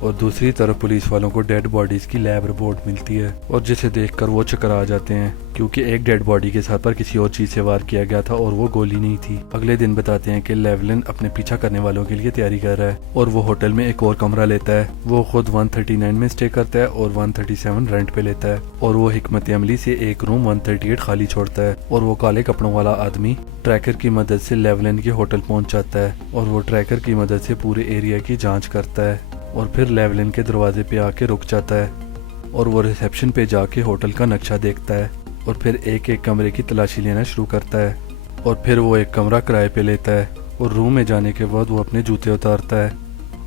اور دوسری طرف پولیس والوں کو ڈیڈ باڈیز کی لیب رپورٹ ملتی ہے اور جسے دیکھ کر وہ چکرا جاتے ہیں کیونکہ ایک ڈیڈ باڈی کے ساتھ پر کسی اور چیز سے وار کیا گیا تھا اور وہ گولی نہیں تھی۔ اگلے دن بتاتے ہیں کہ لیولن اپنے پیچھا کرنے والوں کے لیے تیاری کر رہا ہے اور وہ ہوٹل میں ایک اور کمرہ لیتا ہے۔ وہ خود 139 میں اسٹے کرتا ہے اور 137 رینٹ پہ لیتا ہے اور وہ حکمت عملی سے ایک روم 138 خالی چھوڑتا ہے اور وہ کالے کپڑوں والا آدمی ٹریکر کی مدد سے لیولن کے ہوٹل پہنچ جاتا ہے اور وہ ٹریکر کی مدد سے پورے ایریا کی جانچ کرتا ہے اور پھر لیولن کے دروازے پہ آ کے رک جاتا ہے اور وہ ریسیپشن پہ جا کے ہوٹل کا نقشہ دیکھتا ہے اور پھر ایک ایک کمرے کی تلاشی لینا شروع کرتا ہے اور پھر وہ ایک کمرہ کرائے پہ لیتا ہے اور روم میں جانے کے بعد وہ اپنے جوتے اتارتا ہے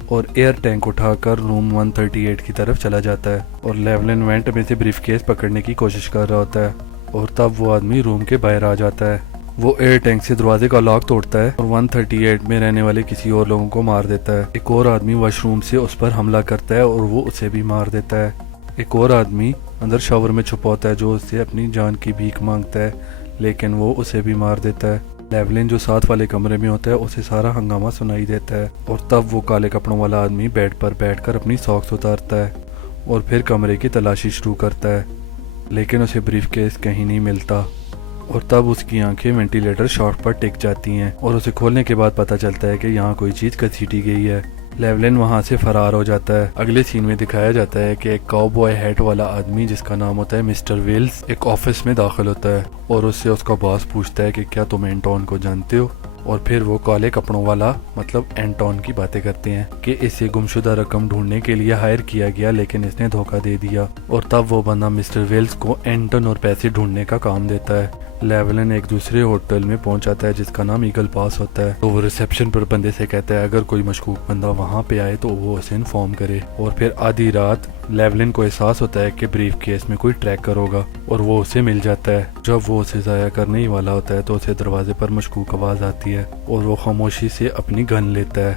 اور ایئر ٹینک اٹھا کر روم 138 کی طرف چلا جاتا ہے اور لیولن وینٹ میں سے بریف کیس پکڑنے کی کوشش کر رہا ہوتا ہے اور تب وہ آدمی روم کے باہر آ جاتا ہے۔ وہ ایئر ٹینک سے دروازے کا لاک توڑتا ہے اور 138 میں رہنے والے کسی اور لوگوں کو مار دیتا ہے۔ ایک اور آدمی واش روم سے اس پر حملہ کرتا ہے اور وہ اسے بھی مار دیتا ہے۔ ایک اور آدمی اندر شاور میں چھپا ہوتا ہے جو اس سے اپنی جان کی بھیک مانگتا ہے لیکن وہ اسے بھی مار دیتا ہے۔ لیولن جو ساتھ والے کمرے میں ہوتا ہے اسے سارا ہنگامہ سنائی دیتا ہے اور تب وہ کالے کپڑوں والا آدمی بیڈ پر بیٹھ کر اپنی ساکس اتارتا ہے اور پھر کمرے کی تلاشی شروع کرتا ہے لیکن اسے بریف کیس کہیں نہیں ملتا اور تب اس کی آنکھیں وینٹیلیٹر شافٹ پر ٹک جاتی ہیں اور اسے کھولنے کے بعد پتہ چلتا ہے کہ یہاں کوئی چیز گھسیٹی گئی ہے۔ لیولن وہاں سے فرار ہو جاتا ہے۔ اگلے سین میں دکھایا جاتا ہے کہ ایک کاؤ بوائے ہیٹ والا آدمی جس کا نام ہوتا ہے مسٹر ویلز ایک آفس میں داخل ہوتا ہے اور اس سے اس کا باس پوچھتا ہے کہ کیا تم اینٹون کو جانتے ہو، اور پھر وہ کالے کپڑوں والا مطلب اینٹون کی باتیں کرتے ہیں کہ اسے گمشدہ رقم ڈھونڈنے کے لیے ہائر کیا گیا لیکن اس نے دھوکہ دے دیا اور تب وہ بندہ مسٹر ویلز کو اینٹون اور پیسے ڈھونڈنے کا کام دیتا ہے۔ لیولن ایک دوسرے ہوٹل میں پہنچ جاتا ہے جس کا نام ایگل پاس ہوتا ہے تو وہ ریسیپشن پر بندے سے کہتا ہے اگر کوئی مشکوک بندہ وہاں پہ آئے تو وہ اسے انفارم کرے، اور پھر آدھی رات لیولن کو احساس ہوتا ہے کہ بریف کیس میں کوئی ٹریکر ہوگا اور وہ اسے مل جاتا ہے۔ جب وہ اسے ضائع کرنے ہی والا ہوتا ہے تو اسے دروازے پر مشکوک آواز آتی ہے اور وہ خاموشی سے اپنی گن لیتا ہے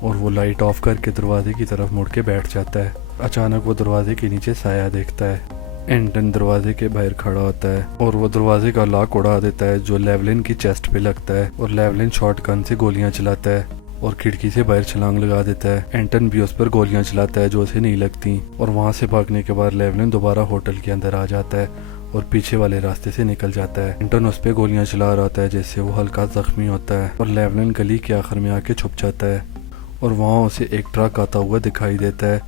اور وہ لائٹ آف کر کے دروازے کی طرف مڑ کے بیٹھ جاتا ہے۔ اچانک وہ دروازے کے نیچے سایہ دیکھتا ہے۔ اینٹن دروازے کے باہر کھڑا ہوتا ہے اور وہ دروازے کا لاک اڑا دیتا ہے جو لیولن کی چیسٹ پہ لگتا ہے اور لیولن شارٹ گن سے گولیاں چلاتا ہے اور کھڑکی سے باہر چھلانگ لگا دیتا ہے۔ اینٹن بھی اس پر گولیاں چلاتا ہے جو اسے نہیں لگتی اور وہاں سے بھاگنے کے بعد لیولن دوبارہ ہوٹل کے اندر آ جاتا ہے اور پیچھے والے راستے سے نکل جاتا ہے۔ اینٹن اس پہ گولیاں چلا رہا ہوتا ہے جس سے وہ ہلکا زخمی ہوتا ہے اور لیولن گلی کے آخر میں آ کے چھپ جاتا ہے اور وہاں اسے ایک ٹرک آتا ہوا دکھائی دیتا ہے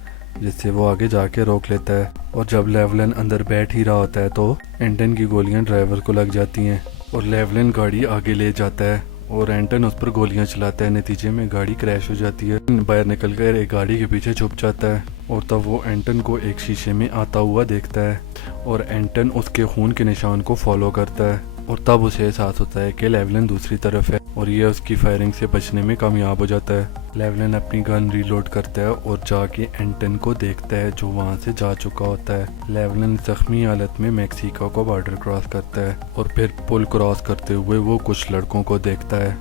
جس سے وہ آگے جا کے روک لیتا ہے اور جب لیولن اندر بیٹھ ہی رہا ہوتا ہے تو اینٹن کی گولیاں ڈرائیور کو لگ جاتی ہیں اور لیولن گاڑی آگے لے جاتا ہے اور اینٹن اس پر گولیاں چلاتا ہے۔ نتیجے میں گاڑی کریش ہو جاتی ہے۔ باہر نکل کر ایک گاڑی کے پیچھے چھپ جاتا ہے اور تب وہ اینٹن کو ایک شیشے میں آتا ہوا دیکھتا ہے اور اینٹن اس کے خون کے نشان کو فالو کرتا ہے اور تب اسے احساس ہوتا ہے کہ لیولن دوسری طرف ہے اور یہ اس کی فائرنگ سے بچنے میں کامیاب ہو جاتا ہے۔ لیولن اپنی گن ریلوڈ کرتا ہے اور جا کے اینٹن کو دیکھتا ہے جو وہاں سے جا چکا ہوتا ہے۔ لیولن زخمی حالت میں میکسیکو کو بارڈر کراس کرتا ہے اور پھر پل کراس کرتے ہوئے وہ کچھ لڑکوں کو دیکھتا ہے۔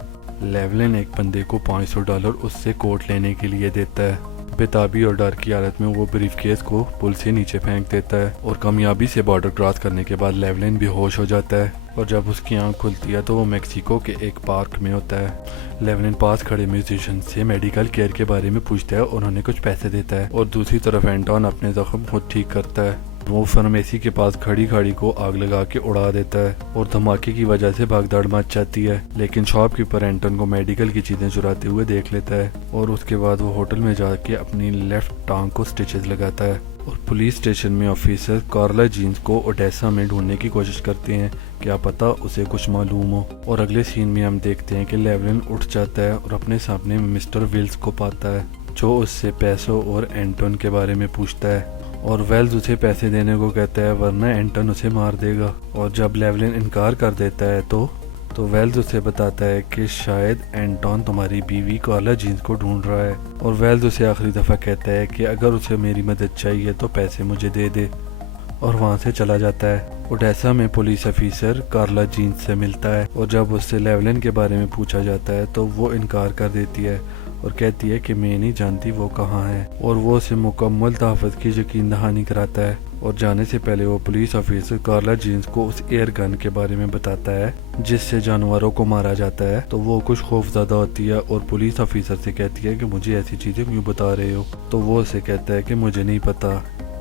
لیولن ایک بندے کو $500 اس سے کوٹ لینے کے لیے دیتا ہے۔ بےتابی اور ڈر کی حالت میں وہ بریف کیس کو پل سے نیچے پھینک دیتا ہے اور کامیابی سے بارڈر کراس کرنے کے بعد لیولن بھی ہوش ہو جاتا ہے اور جب اس کی آنکھ کھلتی ہے تو وہ میکسیکو کے ایک پارک میں ہوتا ہے۔ لیولن پاس کھڑے میوزیشین سے میڈیکل کیئر کے بارے میں پوچھتا ہے اور انہیں کچھ پیسے دیتا ہے اور دوسری طرف اینٹون اپنے زخم خود ٹھیک کرتا ہے۔ وہ فارمیسی کے پاس کھڑی گاڑی کو آگ لگا کے اڑا دیتا ہے اور دھماکے کی وجہ سے بھاگ دوڑ مچ جاتی ہے لیکن شاپ کیپر اینٹون کو میڈیکل کی چیزیں چراتے ہوئے دیکھ لیتا ہے اور اس کے بعد وہ ہوٹل میں جا کے اپنی لیفٹ ٹانگ کو سٹیچز لگاتا ہے اور پولیس اسٹیشن میں آفیسر کارلا جینز کو اوڈیسا میں ڈھونڈنے کی کوشش کرتے ہیں، کیا پتہ اسے کچھ معلوم ہو۔ اور اگلے سین میں ہم دیکھتے ہیں کہ لیولن اٹھ جاتا ہے اور اپنے سامنے مسٹر ویلز کو پاتا ہے جو اس سے پیسوں اور اینٹون کے بارے میں پوچھتا ہے اور ویلز اسے پیسے دینے کو کہتا ہے ورنہ اینٹون اسے مار دے گا، اور جب لیولن انکار کر دیتا ہے تو ویلز اسے بتاتا ہے کہ شاید اینٹون تمہاری بیوی کارلا جینز کو ڈھونڈ رہا ہے، اور ویلز اسے آخری دفعہ کہتا ہے کہ اگر اسے میری مدد چاہیے تو پیسے مجھے دے دے، اور وہاں سے چلا جاتا ہے۔ اوڈیسا میں پولیس افیسر کارلا جینز سے ملتا ہے اور جب اس سے لیولن کے بارے میں پوچھا جاتا ہے تو وہ انکار کر دیتی ہے اور کہتی ہے کہ میں نہیں جانتی وہ کہاں ہے، اور وہ اسے مکمل تحفظ کی یقین دہانی کراتا ہے اور جانے سے پہلے وہ پولیس آفیسر کارلا جینز کو اس ایئر گن کے بارے میں بتاتا ہے جس سے جانوروں کو مارا جاتا ہے، تو وہ کچھ خوف زدہ ہوتی ہے اور پولیس آفیسر سے کہتی ہے کہ مجھے ایسی چیزیں کیوں بتا رہے ہو، تو وہ اسے کہتا ہے کہ مجھے نہیں پتا،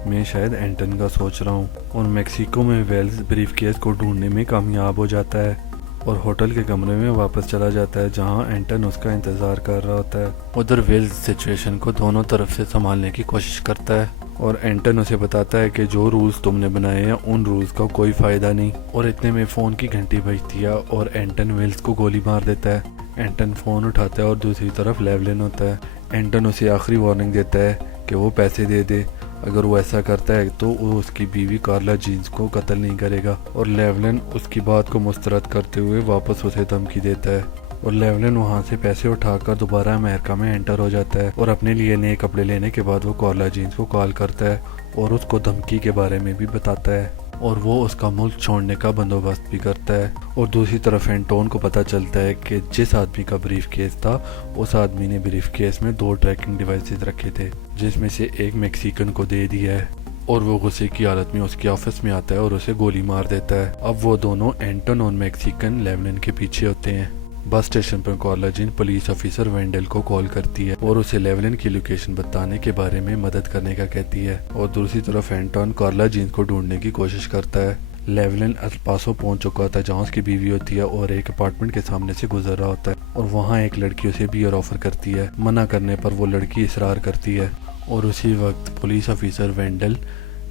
میں شاید اینٹن کا سوچ رہا ہوں۔ اور میکسیکو میں ویلز بریف کیس کو ڈھونڈنے میں کامیاب ہو جاتا ہے اور ہوٹل کے کمرے میں واپس چلا جاتا ہے جہاں اینٹن اس کا انتظار کر رہا ہوتا ہے۔ ادھر ویلز سچویشن کو دونوں طرف سے سنبھالنے کی کوشش کرتا ہے اور اینٹن اسے بتاتا ہے کہ جو رولز تم نے بنائے ہیں ان رولز کا کوئی فائدہ نہیں، اور اتنے میں فون کی گھنٹی بجتی ہے اور اینٹن ویلز کو گولی مار دیتا ہے۔ اینٹن فون اٹھاتا ہے اور دوسری طرف لیولن ہوتا ہے۔ اینٹن اسے آخری وارننگ دیتا ہے کہ وہ پیسے دے دے، اگر وہ ایسا کرتا ہے تو وہ اس کی بیوی کارلا جینز کو قتل نہیں کرے گا، اور لیولن اس کی بات کو مسترد کرتے ہوئے واپس اسے دھمکی دیتا ہے، اور لیولن وہاں سے پیسے اٹھا کر دوبارہ امریکہ میں انٹر ہو جاتا ہے، اور اپنے لیے نئے کپڑے لینے کے بعد وہ کارلا جینز کو کال کرتا ہے اور اس کو دھمکی کے بارے میں بھی بتاتا ہے، اور وہ اس کا ملک چھوڑنے کا بندوبست بھی کرتا ہے۔ اور دوسری طرف اینٹون کو پتہ چلتا ہے کہ جس آدمی کا بریف کیس تھا اس آدمی نے بریف کیس میں 2 ٹریکنگ ڈیوائسز رکھے تھے جس میں سے ایک میکسیکن کو دے دیا ہے، اور وہ غصے کی حالت میں اس کے آفس میں آتا ہے اور اسے گولی مار دیتا ہے۔ اب وہ دونوں اینٹن اور میکسیکن لیولن کے پیچھے ہوتے ہیں۔ بس اسٹیشن پر کارلا جین پولیس آفیسر وینڈل کو کال کرتی ہے اور اسے لیولن کی لوکیشن بتانے کے بارے میں مدد کرنے کا کہتی ہے، اور دوسری طرف اینٹون کارلا جین کو ڈھونڈنے کی کوشش کرتا ہے۔ لیولن ال پاسو پہنچ چکا تھا جہاں اس کی بیوی ہوتی ہے اور ایک اپارٹمنٹ کے سامنے سے گزر رہا ہوتا ہے، اور وہاں ایک لڑکی اسے بیئر آفر کرتی ہے۔ منع کرنے پر وہ لڑکی اصرار کرتی ہے، اور اسی وقت پولیس آفیسر وینڈل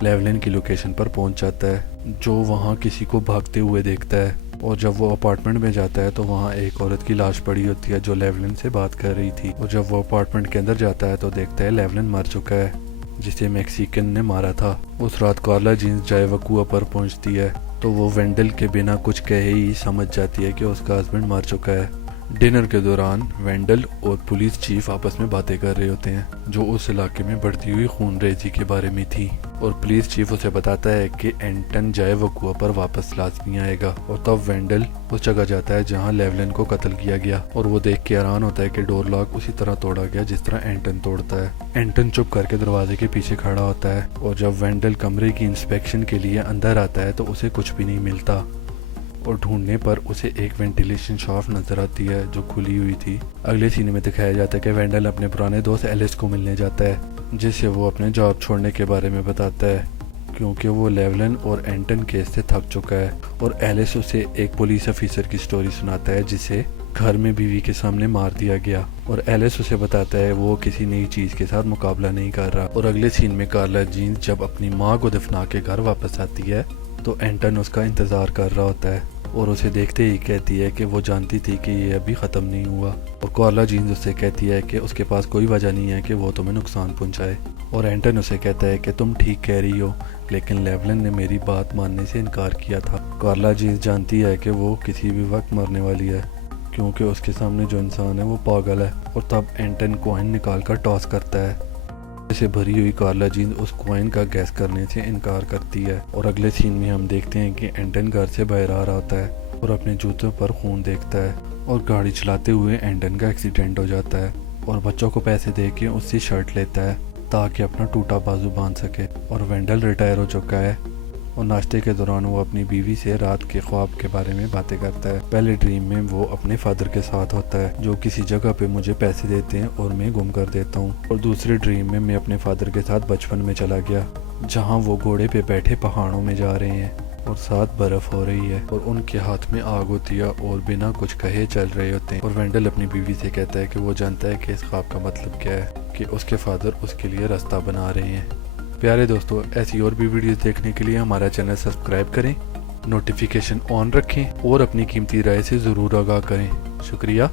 لیولن کی لوکیشن پر پہنچ جاتا ہے جو وہاں کسی کو بھاگتے ہوئے دیکھتا ہے، اور جب وہ اپارٹمنٹ میں جاتا ہے تو وہاں ایک عورت کی لاش پڑی ہوتی ہے جو لیولن سے بات کر رہی تھی، اور جب وہ اپارٹمنٹ کے اندر جاتا ہے تو دیکھتا ہے لیولن مر چکا ہے جسے میکسیکن نے مارا تھا۔ اس رات کارلا جینز جائے وقوع پر پہنچتی ہے تو وہ وینڈل کے بنا کچھ کہے ہی سمجھ جاتی ہے کہ اس کا ہسبینڈ مر چکا ہے۔ ڈنر کے دوران وینڈل اور پولیس چیف آپس میں باتیں کر رہے ہوتے ہیں جو اس علاقے میں بڑھتی ہوئی خون ریزی کے بارے میں تھی، اور پولیس چیف اسے بتاتا ہے کہ اینٹن جائے وقوع پر واپس لازمی آئے گا، اور تب وینڈل اس جگہ جاتا ہے جہاں لیولن کو قتل کیا گیا، اور وہ دیکھ کے حیران ہوتا ہے کہ ڈور لاک اسی طرح توڑا گیا جس طرح اینٹن توڑتا ہے۔ اینٹن چپ کر کے دروازے کے پیچھے کھڑا ہوتا ہے، اور جب وینڈل کمرے کی انسپیکشن کے لیے اندر آتا ہے تو اسے کچھ بھی نہیں ملتا، اور ڈھونڈنے پر اسے ایک وینٹیلیشن شافٹ نظر آتی ہے جو کھلی ہوئی تھی۔ اگلے سینے میں دکھایا جاتا ہے کہ وینڈل اپنے پرانے دوست ایلس کو ملنے جاتا ہے جس سے وہ اپنے جاب چھوڑنے کے بارے میں بتاتا ہے کیونکہ وہ لیولن اور اینٹن کیس سے تھک چکا ہے، اور ایلس اسے ایک پولیس آفیسر کی سٹوری سناتا ہے جسے گھر میں بیوی کے سامنے مار دیا گیا، اور ایلس اسے بتاتا ہے وہ کسی نئی چیز کے ساتھ مقابلہ نہیں کر رہا۔ اور اگلے سین میں کارلا جینز جب اپنی ماں کو دفنا کے گھر واپس آتی ہے تو اینٹن اس کا انتظار کر رہا ہوتا ہے، اور اسے دیکھتے ہی کہتی ہے کہ وہ جانتی تھی کہ یہ ابھی ختم نہیں ہوا، اور کارلا جینز اس سے کہتی ہے کہ اس کے پاس کوئی وجہ نہیں ہے کہ وہ تمہیں نقصان پہنچائے، اور اینٹن اسے کہتا ہے کہ تم ٹھیک کہہ رہی ہو لیکن لیولن نے میری بات ماننے سے انکار کیا تھا۔ کارلا جینز جانتی ہے کہ وہ کسی بھی وقت مرنے والی ہے کیونکہ اس کے سامنے جو انسان ہے وہ پاگل ہے، اور تب اینٹن کوائن نکال کر ٹاس کرتا ہے سے بھری ہوئی کارلا جینز اس کوائن کا گیس کرنے سے انکار کرتی ہے، اور اگلے سین میں ہم دیکھتے ہیں کہ اینٹن گھر سے باہر آ رہا ہوتا ہے اور اپنے جوتوں پر خون دیکھتا ہے، اور گاڑی چلاتے ہوئے اینٹن کا ایکسیڈنٹ ہو جاتا ہے، اور بچوں کو پیسے دے کے اس سے شرٹ لیتا ہے تاکہ اپنا ٹوٹا بازو باندھ سکے، اور وینڈل ریٹائر ہو چکا ہے، اور ناشتے کے دوران وہ اپنی بیوی سے رات کے خواب کے بارے میں باتیں کرتا ہے۔ پہلے ڈریم میں وہ اپنے فادر کے ساتھ ہوتا ہے جو کسی جگہ پہ مجھے پیسے دیتے ہیں اور میں گم کر دیتا ہوں، اور دوسرے ڈریم میں میں اپنے فادر کے ساتھ بچپن میں چلا گیا جہاں وہ گھوڑے پہ بیٹھے پہاڑوں میں جا رہے ہیں اور ساتھ برف ہو رہی ہے اور ان کے ہاتھ میں آگ ہوتی ہے اور بنا کچھ کہے چل رہے ہوتے ہیں، اور وینڈل اپنی بیوی سے کہتا ہے کہ وہ جانتا ہے کہ اس خواب کا مطلب کیا ہے، کہ اس کے فادر اس کے لیے راستہ بنا رہے ہیں۔ پیارے دوستو، ایسی اور بھی ویڈیوز دیکھنے کے لیے ہمارا چینل سبسکرائب کریں، نوٹیفیکیشن آن رکھیں اور اپنی قیمتی رائے سے ضرور آگاہ کریں۔ شکریہ۔